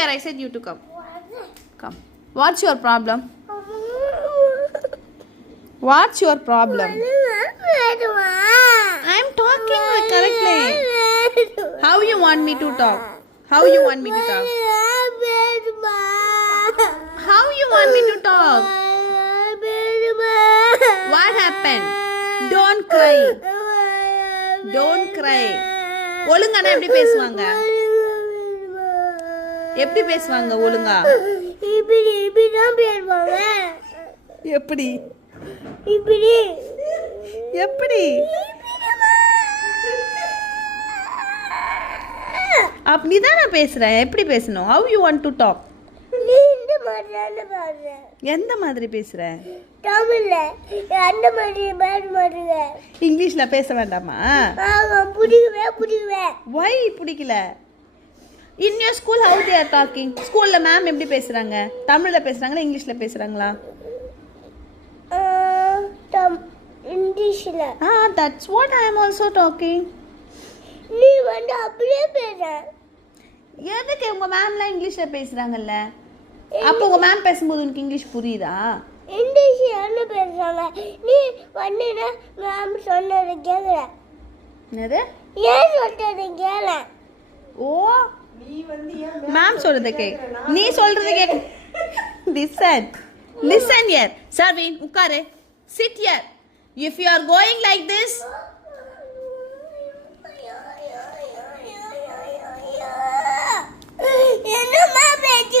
here. I said you to come. Come. What's your problem? What's your problem? I'm talking correctly. How you want me to talk? How you want me to talk? How you want me to talk? What happened? Don't cry. Don't cry. ஒழுங்கானா எப்படி பேசுவாங்க? எப்படி பேசுவாங்க ஒழுங்கா? இப்படி தான் பேசுவாங்க. எப்படி? இப்படி. எப்படி? அப்படிதான் நான் பேசுறேன். எப்படி பேசணும்? How you want to talk? நீ இந்த மாதிரி பேசுற. எந்த மாதிரி பேசுற? தமிழ்ல அந்த மாதிரி பேச மாட்டீங்க. இங்கிலீஷ்ல பேச வேண்டாமா? புடிக்கவே. Why பிடிக்கல? In your school how they are talking? ஸ்கூல்ல மேம் எப்படி பேசுறாங்க? தமிழ்ல பேசுறாங்களா இங்கிலீஷ்ல பேசுறாங்களா? இங்கிலீஷ்ல. That's what I am also talking. நீ வந்து அப்படியே பேச. எதுக்கு உங்க மேம்லாம் இங்கிலீஷ்ல பேசுறாங்கல்ல? அப்போ உங்க மேம் பேசும்போது உனக்கு இங்கிலீஷ் புரியுதா? இங்கிலீஷ் என்ன பேசுறாங்க? நீ வந்து மேம் சொன்னதை கேக்குற. என்னது? ஏன் சொல்றதை கேள. ஓ நீ வந்து மேம் சொல்றதை கேக்க. நீ சொல்றதை கேக்க. Listen here. Sarvin, உட்காரு. Sit here. If you are going like this, என்னம்மா பேச்சு